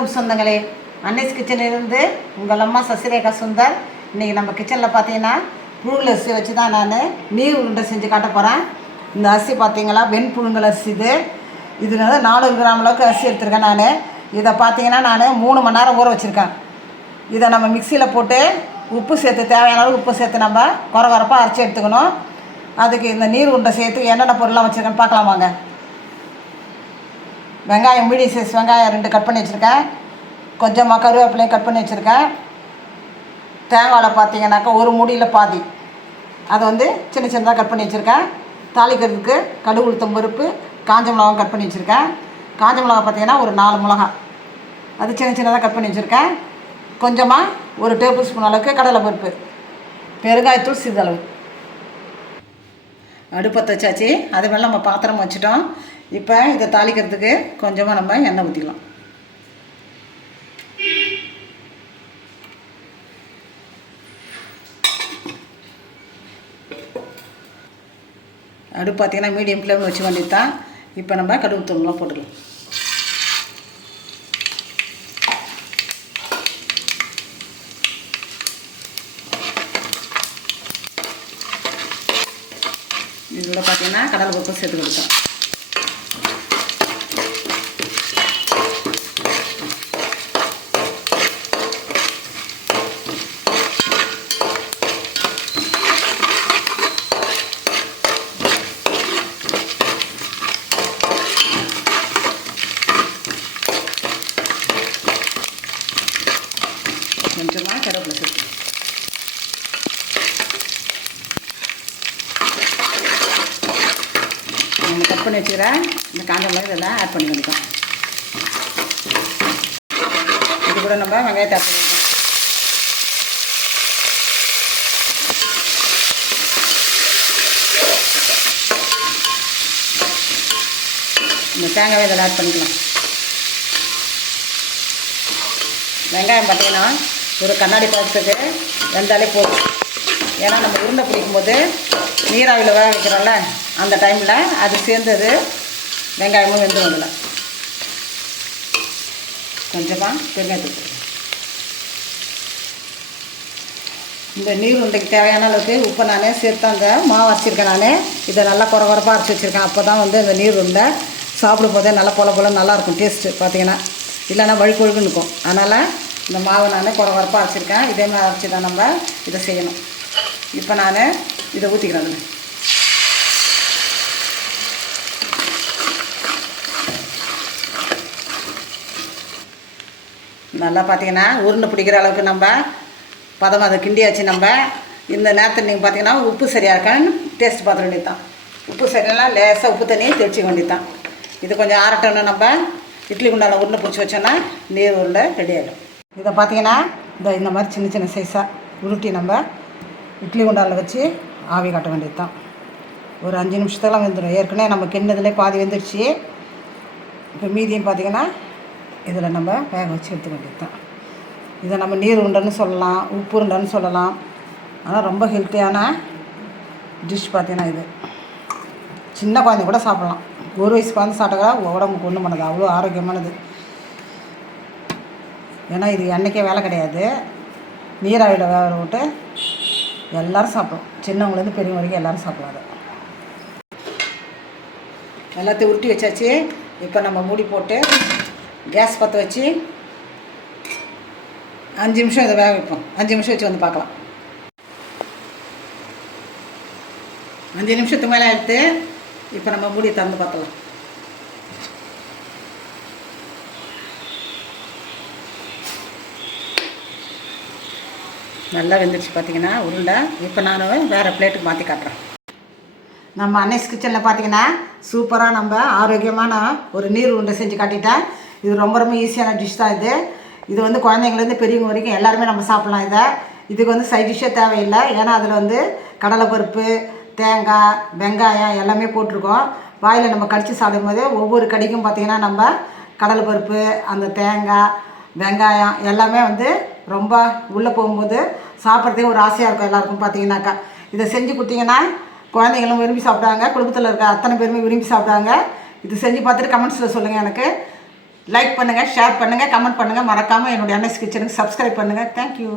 சொந்தங்களே. அன்னைஸ் கிச்சனிலிருந்து உங்கள் அம்மா சசிரேகா சுந்தர். இன்றைக்கி நம்ம கிச்சனில் பார்த்தீங்கன்னா புழுங்கல் அரிசி வச்சு தான் நான் நீர் உருண்டை செஞ்சு காட்ட போகிறேன் இந்த அரிசி பார்த்தீங்களா? வெண்புழுங்கல் அரிசி இது. இதனால நாலு கிராம் அளவுக்கு அரிசி எடுத்திருக்கேன் நான். இதை பார்த்தீங்கன்னா நான் மூணு மணி நேரம் ஊற வச்சுருக்கேன். இதை நம்ம மிக்சியில் போட்டு உப்பு சேர்த்து தேவையான அளவு உப்பு சேர்த்து நம்ம குறை குறப்பாக அரைச்சி எடுத்துக்கணும். அதுக்கு இந்த நீர் உருண்டை சேர்த்து என்னென்ன பொருள்லாம் வச்சுருக்கேன்னு பார்க்கலாம் வாங்க. வெங்காயம் மீடியம் சைஸ் வெங்காயம் ரெண்டு கட் பண்ணி வச்சுருக்கேன். கொஞ்சமாக கருவேப்பிலையும் கட் பண்ணி வச்சுருக்கேன். தேங்காயில் பார்த்தீங்கன்னாக்கா ஒரு முடியில் பாதி. அதை வந்து சின்ன சின்னதாக கட் பண்ணி வச்சுருக்கேன். தாளிக்கிறதுக்கு கடுகு உளுத்தம் பருப்பு காஞ்ச மிளகாவும் கட் பண்ணி வச்சுருக்கேன். காஞ்ச மிளகா பார்த்தீங்கன்னா ஒரு நாலு மிளகா. அது சின்ன சின்னதாக கட் பண்ணி வச்சுருக்கேன். கொஞ்சமாக ஒரு டேபிள் ஸ்பூன் அளவுக்கு கடலை பருப்பு. பெருங்காயத்தூள் சிறிதளவு. அடுப்பை வச்சாச்சு அது மேலே நம்ம பாத்திரம் வச்சுட்டோம். இப்போ இதை தாளிக்கிறதுக்கு கொஞ்சமாக நம்ம எண்ணெய் ஊற்றிக்கலாம் அடுப்பு பார்த்தீங்கன்னா மீடியம் ஃப்ளேம் வச்சு வேண்டியது தான் இப்போ நம்ம கடுகு தூங்கலாம் போட்டுக்கலாம். இதோட பார்த்தீங்கன்னா கடலை பருப்பு சேர்த்து கொடுத்தோம். கொஞ்சமாக கருவேப்பிலை சேர்த்து நம்ம கட் பண்ணி வச்சுக்கிற இந்த காஞ்ச மிளகு இதெல்லாம் ஆட் பண்ணி பண்ணிக்கலாம் இது கூட நம்ம வெங்காயத்தை ஆட் பண்ணிக்கலாம். இந்த தேங்காய் இதில் ஆட் பண்ணிக்கலாம். வெங்காயம் பார்த்தீங்கன்னா ஒரு கண்ணாடி பழத்துக்கு வெந்தாலே போதும். ஏன்னா நம்ம உருண்டை பிடிக்கும்போது நீராவியில் வேக வைக்கிறோம்ல அந்த டைமில் அது சேர்ந்தது வெங்காயமும் வெந்து வந்துடல கொஞ்சமாக பெருங்காயத்தூள் இந்த நீர் உண்டைக்கு தேவையான அளவுக்கு உப்பை நானே சேர்த்து அந்த மாவு அரைச்சிருக்கேன் நான். இதை நல்லா குறை குறைப்பாக அரைச்சி வச்சுருக்கேன். அப்போ தான் வந்து இந்த நீர் உண்டை சாப்பிடும் போதே நல்லா பொல பொல நல்லாயிருக்கும் டேஸ்ட்டு பார்த்தீங்கன்னா இல்லைன்னா வழி இருக்கும். அதனால் இந்த மாவு நான் குறை குறைப்பாக அரைச்சிருக்கேன். இதே மாதிரி அரைச்சி தான் நம்ம இதை செய்யணும். இப்போ நான் இதை ஊற்றிக்கிறேன் அதில். நல்லா பார்த்தீங்கன்னா உருண்டை பிடிக்கிற அளவுக்கு நம்ம பதம் அதை கிண்டியாச்சு நம்ம. இந்த நேரத்தில் நீங்கள் பார்த்தீங்கன்னா உப்பு சரியாக இருக்கான்னு டேஸ்ட் பார்த்துக்க வேண்டியது தான் உப்பு சரியெல்லாம் லேசாக உப்பு தண்ணியை தெளிச்சிக்க வேண்டியது தான் இது கொஞ்சம் ஆறட்டோன்னு நம்ம இட்லி குண்டான உருண்டை பிடிச்சி வச்சோன்னா நீர் உருண்டை ரெடி ஆகிடும் இதை பார்த்தீங்கன்னா இந்த இந்த மாதிரி சின்ன சின்ன சைஸாக உருட்டி நம்ம இட்லி குண்டாவில் வச்சு ஆவி காட்ட வேண்டியது தான் ஒரு அஞ்சு நிமிஷத்தெல்லாம் வெந்துடும் ஏற்கனவே நம்ம கிண்ணதுலேயே பாதி வெந்துடுச்சு இப்போ மீதியும் பார்த்தீங்கன்னா இதில் நம்ம வேக வச்சு எடுத்துக்க வேண்டியது தான் இதை நம்ம நீர் உண்டன்னு சொல்லலாம் உப்பு உருண்டைன்னு சொல்லலாம். ஆனால் ரொம்ப ஹெல்த்தியான டிஷ் பார்த்தீங்கன்னா இது. சின்ன குழந்தை கூட சாப்பிட்லாம். ஒரு வயசு குழந்தை சாப்பிட்டா உடம்புக்கு ஒன்றும் பண்ணது. அவ்வளோ ஆரோக்கியமானது. ஏன்னா இது என்றைக்கே வேலை கிடையாது. நீராவியில் வேக விட்டு எல்லோரும் சாப்பிடும். சின்னவங்கலேருந்து பெரியவங்க வரைக்கும் எல்லோரும் சாப்பிடலாம் எல்லாத்தையும் உருட்டி வச்சாச்சு. இப்போ நம்ம மூடி போட்டு கேஸ் பற்ற வச்சு அஞ்சு நிமிஷம் இதை வேக வைப்போம். அஞ்சு நிமிஷம் வச்சு வந்து பார்க்கலாம். அஞ்சு நிமிஷத்துக்கு மேலே எடுத்து இப்போ நம்ம மூடி திறந்து பார்க்கலாம் நல்லா வெந்துருச்சு பார்த்தீங்கன்னா உருண்டை. இப்போ நான் வேறு பிளேட்டுக்கு மாற்றி காட்டுறேன். நம்ம அன்னைஸ் கிச்சனில் பார்த்தீங்கன்னா சூப்பராக நம்ம ஆரோக்கியமான ஒரு நீர் உருண்டை செஞ்சு காட்டிட்டேன். இது ரொம்ப ரொம்ப ஈஸியான டிஷ் தான் இது. இது வந்து குழந்தைங்கலேருந்து பெரியவங்க வரைக்கும் எல்லாருமே நம்ம சாப்பிட்லாம் இதை. இதுக்கு வந்து சைட் டிஷ்ஷே தேவையில்லை. ஏன்னா அதில் வந்து கடலைப்பருப்பு தேங்காய் வெங்காயம் எல்லாமே போட்டிருக்கோம். வாயில் நம்ம கடித்து சாப்பிடும்போது ஒவ்வொரு கடிக்கும் பார்த்திங்கன்னா நம்ம கடலைப்பருப்பு அந்த தேங்காய் வெங்காயம் எல்லாமே வந்து ரொம்ப உள்ளே போகும்போது சாப்பிட்றதே ஒரு ஆசையாக இருக்கும் எல்லாருக்கும் பார்த்தீங்கன்னாக்கா இதை செஞ்சு கொடுத்தீங்கன்னா குழந்தைங்களும் விரும்பி சாப்பிடுவாங்க குடும்பத்தில் இருக்க அத்தனை பேருமே விரும்பி சாப்பிடுவாங்க. இது செஞ்சு பார்த்துட்டு கமெண்ட்ஸில் சொல்லுங்கள் எனக்கு. லைக் பண்ணுங்கள் ஷேர் பண்ணுங்கள் கமெண்ட் பண்ணுங்கள் மறக்காமல் என்னுடைய அன்னஸ் கிச்சனுக்கு சப்ஸ்கிரைப் பண்ணுங்கள் தேங்க்யூ